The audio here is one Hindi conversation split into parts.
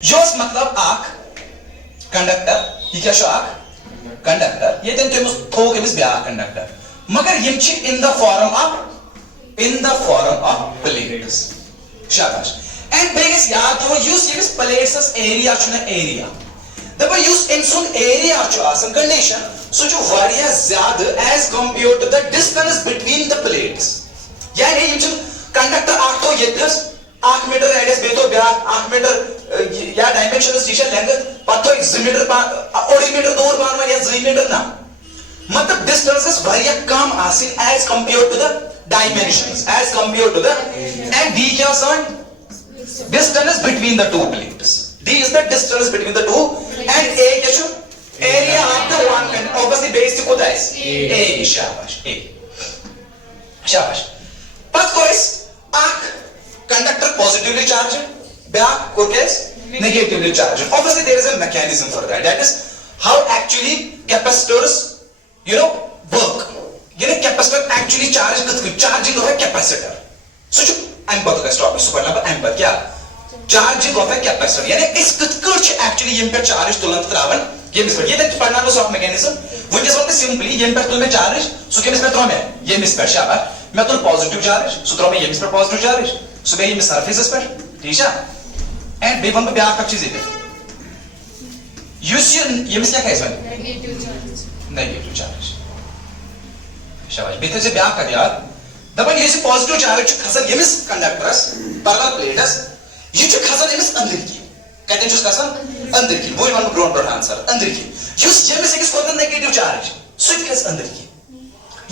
Jos मतलब आख कंडक्टर ये क्या शो आख कंडक्टर ये दिन तुम थोक इस ब्याह कंडक्टर मगर यम छि in the form of plates शाबाश and बेगस याद थो use yes plates area छुना area दबा यूज इन सुन area छु आसन कंडीशन सो जो वारिया ज्यादा as compared to the distance between the plates यानी यम छु कंडक्टर आख तो यथस 8 मीटर रेडियस बेतो ब्याह 8 मीटर या डायमेंशन स्टेशन लेंथ पतो 2 मीटर ओडी मीटर दूर बान या 2 मीटर ना मतलब डिस्टेंसेस वारिया कम आसिन as compared to the dimensions as compared to the and d क्या सन distance between the two plates d is the distance between the two and a क्या छु area of the one and obviously base को दा है a शाबाश a शाबाश पत को इस आख conductor positively charged back case negatively charged obviously there is a mechanism for that is how actually capacitors work capacitor actually charging of a capacitor so I'm about to stop super number I'm but charging of a capacitor yani is actually yem pe charge तुरंत त्रावन ये मिस ये देख पढ़ना लो सॉफ्ट मैकेनिज्म वो जैसे होता है सिंपली यम पे तुम्हें चार्ज सो के मिस पे तुम्हें ये मिस पे शाबाश मैं तो पॉजिटिव चार्ज सूत्रों में ये मिस पे पॉजिटिव चार्ज सो ये मिस सरफेसेस पर ठीक है एंड बे वन पे ब्याह का चीज है यूज ये मिस क्या है इसमें नेगेटिव चार्ज शाबाश बेहतर से ब्याह कर यार दबन ये से पॉजिटिव चार्ज खसन ये मिस कंडक्टर्स पैरेलल प्लेट्स ये जो खसन ये मिस अंदर की कहते हैं जिसका सन अंदर की वो वन ग्राउंड पर आंसर अंदर की यूज ये मिस किस को नेगेटिव चार्ज स्विच किस अंदर की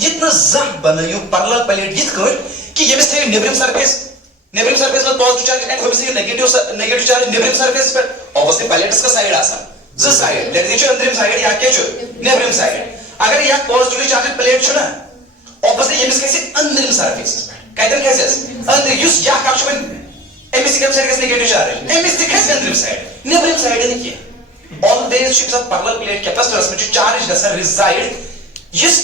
इतना जह बनायो पैरेलल प्लेट यत कर कि ये मिस थे नेबरिंग सरफेस में पॉजिटिव चार्ज एंड होमिस नेगेटिव चार्ज नेबरिंग सरफेस पर ऑब्वियसली प्लेट्स का साइड आसान ज साइड लेट दिस अंदरिम साइड या क्या छु नेबरिंग साइड अगर या पॉजिटिव चार्ज प्लेट छु ना ऑब्वियसली ये मिस कैसे अंदरिम सरफेस कहते हैं कैसे अंदर यूज या का छु एमएस का साइड कैसे नेगेटिव चार्ज एमएस कैसे अंदरिम साइड नेबरिंग साइड नहीं किया all their ships of parallel plate capacitors में जो चार्ज गसा रिजाइड यस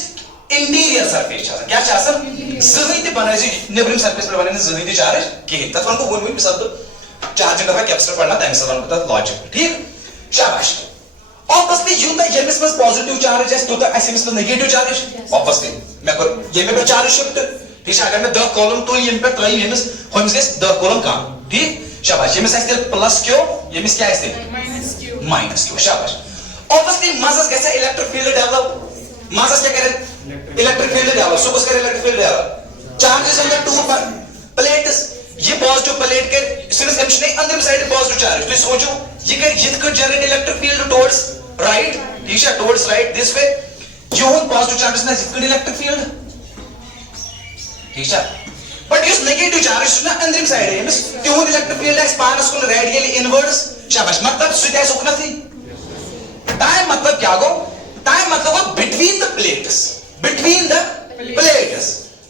इंटीरियर सरफेस छासन क्या छासन जहन ते बनाय नेबरिंग सरफेस पर बनाने जहन ते चार्ज के तथन को वन शब्द चार्जिंग ऑफ कैपेसिटर पढ़ना तम सदन को लॉजिक ठीक शाबाश ऑब्वियसली यूता यमिस में पॉजिटिव चार्ज है तो एसएमएस में नेगेटिव चार्ज ऑब्वियसली मैं को ये में चार्ज शिफ्ट ठीक है अगर मैं 10 कॉलम तो ये पे ट्राई यमिस होम्स के 10 कॉलम काम ठीक शाबाश यमिस ऐसे प्लस क्यू यमिस क्या ऐसे माइनस क्यू शाबाश ऑब्वियसली मास कैसे इलेक्ट्रिक फील्ड डेवलप मास क्या करें इलेक्ट्रिक फील्ड डेवलप सो उसका electric field develop charges on the two plates ये पॉजिटिव प्लेट के सिर्फ एमिशन नहीं अंदर साइड पॉजिटिव चार्ज तो सोचो ये कर जित कर generate electric field towards right ठीक है टुवर्ड्स राइट दिस वे जो पॉजिटिव चार्जेस ना जित कर इलेक्ट्रिक फील्ड ठीक है बट इस नेगेटिव चार्ज ना अंदर साइड है मिस क्यों इलेक्ट्रिक फील्ड है स्पानस को रेडियली इनवर्ड्स शाबाश मतलब सीधा सुकना थी टाइम मतलब क्या गो टाइम मतलब between the plates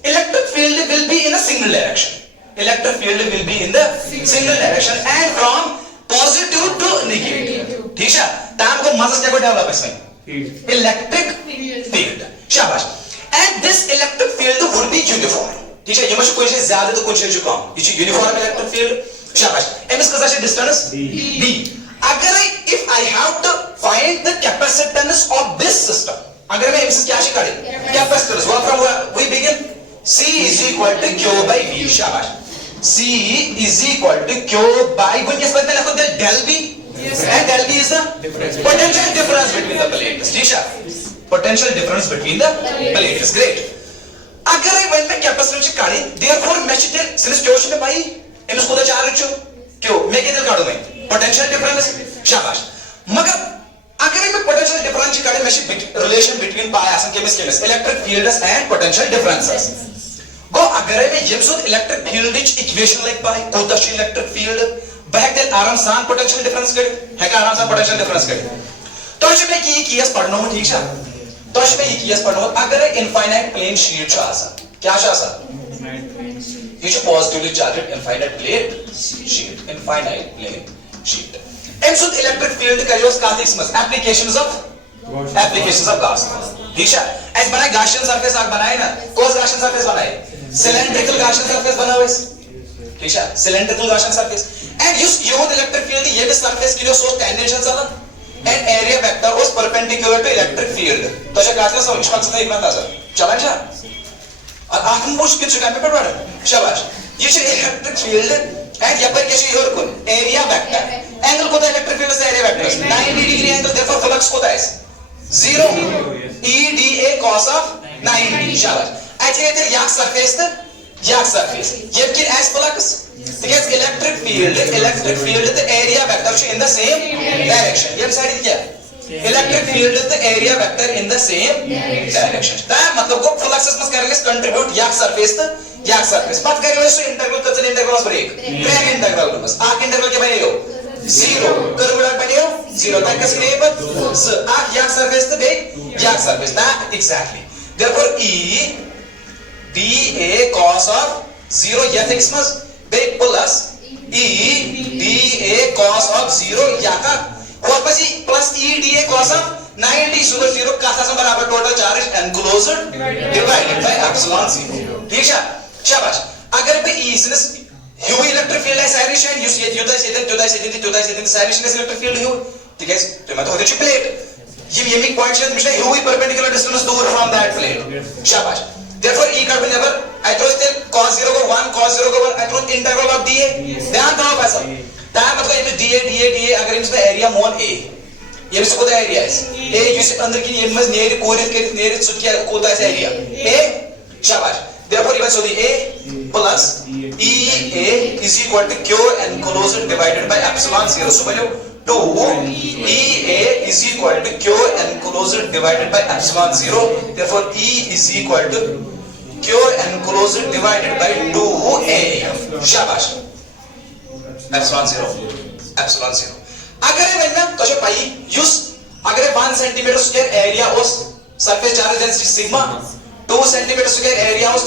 electric field will be in a single direction and from positive to negative ठीक है टाइम को मजा क्या को डेवलप इसमें इलेक्ट्रिक फील्ड शाबाश and this electric field would be uniform ठीक है ये मुझे कोई से ज्यादा तो कुछ है कम ये यूनिफॉर्म इलेक्ट्रिक फील्ड शाबाश एमएस का से डिस्टेंस d अगर if I have to find the capacitance of this system अगर मैं एमएस क्या शिकाड़ी capacitance what from we begin C is equal to Q by V शाबाश C is equal to Q by one किस बात में लिखो del V and del V is the potential difference between the plates ठीक है potential difference between the plates great अगर when मैं कैपेसिटेंस शिकाड़ी therefore मैं शिटे सिर्फ Q शिटे पाई एमएस को तो चार्ज छु Q मैं किधर काढूं मैं पोटेंशियल डिफरेंस शाबाश मगर अगर मैं पोटेंशियल डिफरेंस काढे मैं रिलेशन बिटवीन पाई आसन केमिस electric fields and potential differences go अगर मैं यमसो इलेक्ट्रिक फील्ड इक्वेशन लाइक पाई कोता छ इलेक्ट्रिक फील्ड बहते आराम सान पोटेंशियल डिफरेंस कर है का आराम सान पोटेंशियल डिफरेंस कर तो छ मैं की केस पढ़नो ठीक है तो छ मैं ये केस पढ़नो अगर इनफाइनाइट प्लेन शीट छ आसा क्या छ आसा ये छ positively charged infinite plane sheet sheet and so electric field carries काफी मस applications of Gauss ठीक है ऐसे बनाए Gaussian surface आग बनाए ना cos Gaussian surface बनाए cylindrical Gaussian surface बना हुआ है ठीक है सिलेंड्रिकल गाशन सरफेस एंड युस योन इलेक्ट्रिक फील्ड ये सरफेस की जो सोच टेंजेंशियल चलन and area vector was perpendicular to electric field तो क्या कहते हैं समझ मकसद एक बात आजा चला जा और आठ मुश्किल से काम पे पड़ शाबाश ये है इलेक्ट्रिक फील्ड एंड यहां पर कैसे your cone area vector angle कोता इलेक्ट्रिक फील्ड से area vector 90 degree angle therefore flux कोता है 0 EDA cos of 90 शाबाश अच्छा ये या सरफेस ये कि S flux because electric field the area vector in the same direction ये साइड क्या electric field the area vector in the same direction ता मतलब को फ्लक्सेस मस करेंगे कंट्रीब्यूट या सरफेस बात करेंगे सो इंटीग्रल कच्चे इंटीग्रल पर एक ट्रेन इंटीग्रल बस आख इंटीग्रल के बनेगा 0 कर्व डाक बनेगा 0 तक किस लिए पर आख या सरफेस तो बे या सरफेस ता exactly therefore E DA cos of 0 f(x) मस बे plus E DA cos of 0 या का और પછી plus E DA cos of 90 सुपर 0 का था बराबर total charge enclosed divided by epsilon 0 ठीक है शाबाश अगर पे E सिंस ह्यू इलेक्ट्रिक फील्ड है साइरेशन यूज ये जुदा से साइरेशन इलेक्ट्रिक फील्ड ह्यू ठीक है तो मैं तो होते प्लेट ये मी पॉइंट है मिशन ह्यू परपेंडिकुलर डिस्टेंस दूर फ्रॉम दैट प्लेट शाबाश therefore E का बराबर I throw the cos 0 को 1 cos 0 को 1 I throw integral of dA ध्यान दो पैसा ता मतलब ये dA अगर इसमें एरिया मोन A ये भी कोता एरिया है A जिस अंदर की ये मस नेर कोरित के नेर सुकिया कोता है एरिया A शाबाश therefore ये सो दी A plus EA is equal to Q enclosed divided by epsilon 0 सो बोलो 2 EA is equal to Q enclosed divided by epsilon 0 therefore E is equal to Q enclosed divided by 2A शाबाश epsilon 0 अगर ये बनना तो जो पाई यूज अगर 1 सेंटीमीटर स्क्वायर एरिया उस surface charge density sigma 2 centimetre square area उस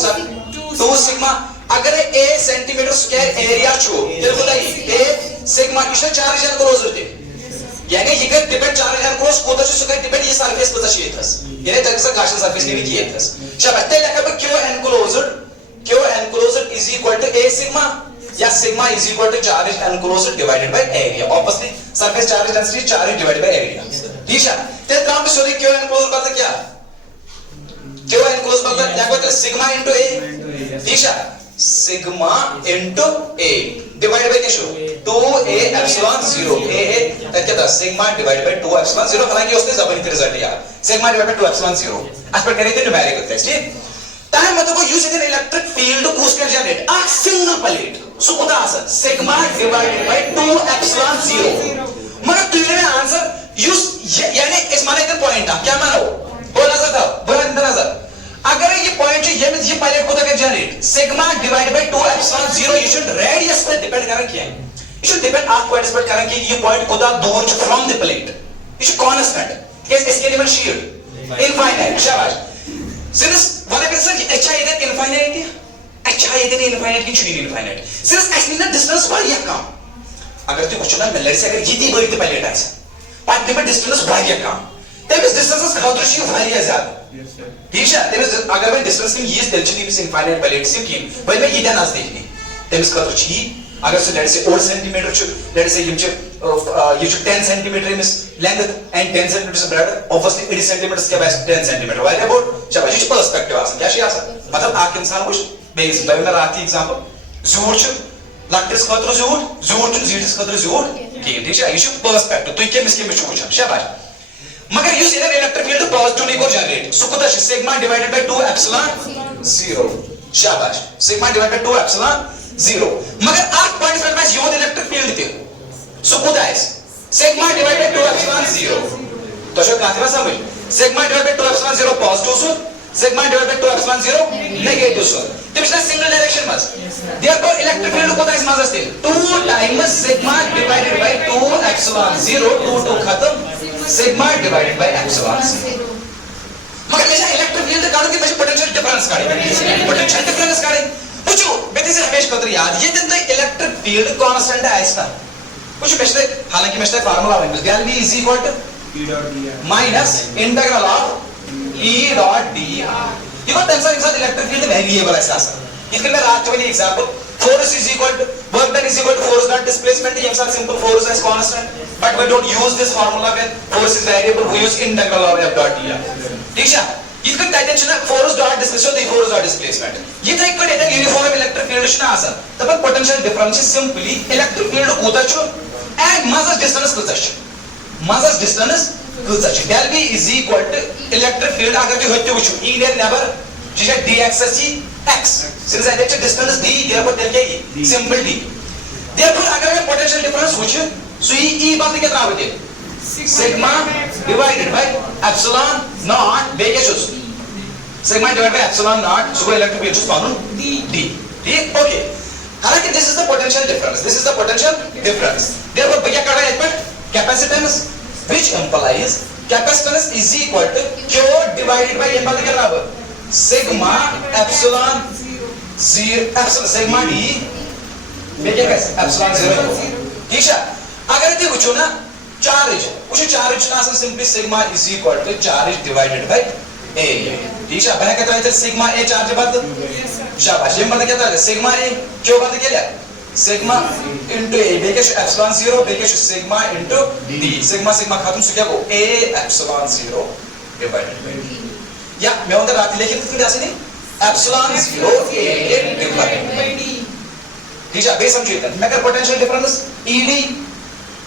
2 सिग्मा अगर 1 सेंटीमीटर स्क्वायर एरिया छो बिल्कुल ही A सिग्मा किसने चार्ज एनक्लोज्ड थे यानी ये कर डिपेंड चार्ज एनक्लोज कोता जो सुका डिपेंड ये सरफेस कोता शेथस यानी तक से गाशन सरफेस ने भी किए थस शाबाश ते लगा Q enclosed is equal to A sigma या sigma is equal to charge enclosed divided by area obviously surface charge density charge divided by area ठीक है ते काम पे सॉरी Q enclosed मतलब क्या Q enclosed मतलब क्या होता है sigma into A ठीक है sigma into A divided by किसो 2A epsilon 0 A तक क्या था sigma divided by 2 epsilon 0 हालांकि उसने जबरदस्त रिजल्ट लिया sigma divided by 2 epsilon 0 आज पर करेंगे न्यूमेरिकल टेस्ट ठीक टाइम मतलब को यूज इन इलेक्ट्रिक फील्ड को उसके जनरेट आ सिंगल प्लेट सो होता है सिग्मा डिवाइडेड बाय 2 एप्सिलॉन 0 मगर क्लियर है आंसर यूज यानी इस माने का पॉइंट है क्या मानो बोला था बोला नजर अगर ये पॉइंट है ये प्लेट को तक generate sigma divided by 2 epsilon 0 ये शुड रेडियस पे डिपेंड करें क्या है ये शुड डिपेंड आप पॉइंट्स पर करें कि ये पॉइंट को दूर फ्रॉम द प्लेट ये शुड कांस्टेंट इसके लिए शील्ड इनफाइनाइट शाबाश सिंस वाला कैसे अच्छा इधर इनफाइनाइट है अच्छा इधर इनफाइनाइट की छुरी इनफाइनाइट सिंस एक्चुअली ना डिस्टेंस बढ़िया कम अगर तू कुछ ना मिलर से अगर ये दी बड़ी तो पहले टाइस पार्ट में डिस्टेंस बढ़िया कम तब इस डिस्टेंस खातिर शी बढ़िया ज्यादा ठीक है तब अगर मैं डिस्टेंस में ये दिलचस्पी में इनफाइनाइट प्लेट से की भाई मैं ये ध्यान आज देखनी तब इस खातिर शी अगर से लेट्स से 4 सेंटीमीटर छु लेट्स से ये जो 10 सेंटीमीटर इस लेंथ एंड 10 सेंटीमीटर से ब्रेड ऑब्वियसली 80 सेंटीमीटर के पास 10 सेंटीमीटर वाइड अबाउट चलो ये पर्सपेक्टिव आसन क्या आसन मतलब आक इंसान कुछ बेस बाय में राती एग्जांपल जूर छु लक्टिस खतर जूर छु जीटिस खतर जूर की ठीक है ये पर्सपेक्टिव तो क्या मिसके में छु कुछ शाबाश मगर use in electric field positive को जनरेट सो कोता सिग्मा डिवाइडेड बाय 2 एप्सिलॉन 0 शाबाश सिग्मा डिवाइडेड बाय 2 एप्सिलॉन 0 मगर 8 पॉइंट पर मैं योन इलेक्ट्रिक फील्ड थे सो कोता है सिग्मा डिवाइडेड 2 एप्सिलॉन 0 तो शो काफी समझ sigma divided 2 epsilon 0 positive so sigma divided 2 epsilon 0 negative so तो पिछला सिंगल डायरेक्शन मस देयरफॉर इलेक्ट्रिक फील्ड कोता है मस असते 2 times sigma divided by 2 epsilon 0 2 खत्म सिग्मा डिवाइडेड बाय एप्सिलॉन 0 मगर मैं इलेक्ट्रिक फील्ड काढूं कि मैं पोटेंशियल डिफरेंस काढे पूछो बेटे से हमेशा कतर याद ये दिन तो इलेक्ट्रिक फील्ड कांस्टेंट है इसका पूछो पिछले हालांकि मैं फार्मूला है del v is equal to E dot dr minus integral of E dot dr ये को टेंशन के साथ इलेक्ट्रिक फील्ड वेरिएबल है ऐसा इसके मैं रात को example force is equal to work done is equal to force dot displacement ये सब simple force is constant but we don't use this formula when force is variable we use integral of F dot dr ठीक है ये कट टाइटन छना force dot displacement the force dot displacement ये तो एक कट uniform electric field छना आसान तब potential difference is simply electric field कोता छु and mass distance कोता छु mass distance कोता छु del v is equal to electric field अगर जो होते वुछु e near never जिसे dx से x since I get distance d therefore del क्या simple d therefore अगर मैं potential difference वुछु so e बात कितना होते sigma divided by epsilon naught बे क्या चुस sigma divided by epsilon naught so electric field चुस पानु d ठीक okay हालांकि this is the potential difference therefore क्या कर रहा है पर capacitance which implies capacitance is equal to q divided by ये बात कितना होगा sigma epsilon 0 epsilon sigma d में क्या कैसे epsilon 0 ठीक है अगर ये कुछ ना charge ना असल simply sigma is equal to charge divided by area ठीक है बहन कहता है sigma a charge बात शाबाश ये बात कहता है sigma a क्यों बात क्या लिया sigma into a बेके epsilon 0 बेके sigma into d sigma खत्म से क्या वो a epsilon 0 divided by d या मैं उधर रात लेके तो कैसे नहीं epsilon 0 a divided by d ठीक है बेस समझिए मैं कर potential difference ed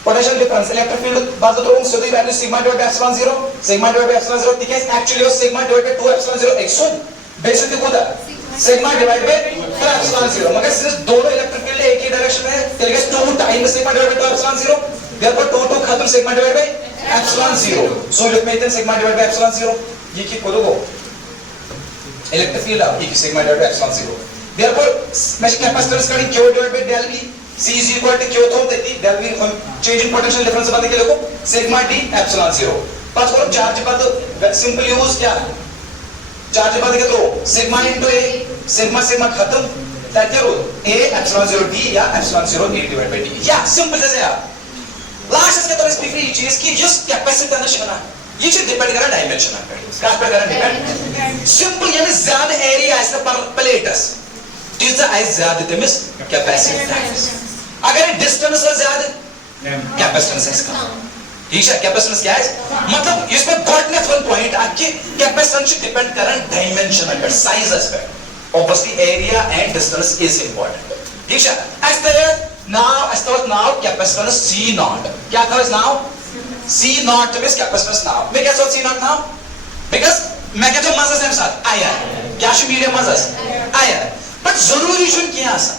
potential difference electric field बात तो so the value sigma divide by epsilon 0 ठीक है एक्चुअली वो सिग्मा डिवाइड बाय 2 epsilon 0 एक सुन बेस तो कोदा सिग्मा डिवाइड बाय epsilon 0 मगर सिर्फ दोनों इलेक्ट्रिक फील्ड एक ही डायरेक्शन में चलेगा 2 time sigma divide by 2 epsilon 0 therefore 2 खत्म sigma divide by epsilon 0 so let me take sigma divide by epsilon 0 ये की कोदो electric field of E sigma divided by epsilon 0 therefore मैं capacitance करें q divided by del v c is equal to q तो देती del v हम change in potential difference बात के लोगों sigma d epsilon 0 पास करो चार्ज बात simple use क्या चार्ज बात के तो sigma into a sigma खत्म that क्या रो a epsilon 0 d या epsilon 0 a divided by d या simple जैसे यार लास्ट इसके तो स्पीकर ये चीज की just capacitance ना ये चीज डिपेंड करा डायमेंशन पे क्या पे करा डिपेंड सिंपल यानी ज्यादा एरिया ऐसे पर प्लेटस जितना ऐसे ज्यादा तमिस कैपेसिटेंस अगर डिस्टेंस से ज्यादा कैपेसिटेंस इसका ठीक है कैपेसिटेंस क्या है मतलब इसमें गॉडनेस वन पॉइंट आपके कैपेसिटेंस डिपेंड करा डायमेंशन पे साइजेस पे obviously area and distance is important ठीक है as now capacitance c naught क्या था इस now C naught is capacitance now. मैं क्या सोच C naught now? Because मैं क्या जो मज़ा से साथ आया क्या शुमीरे मज़ा आया, but ज़रूरी चुन क्या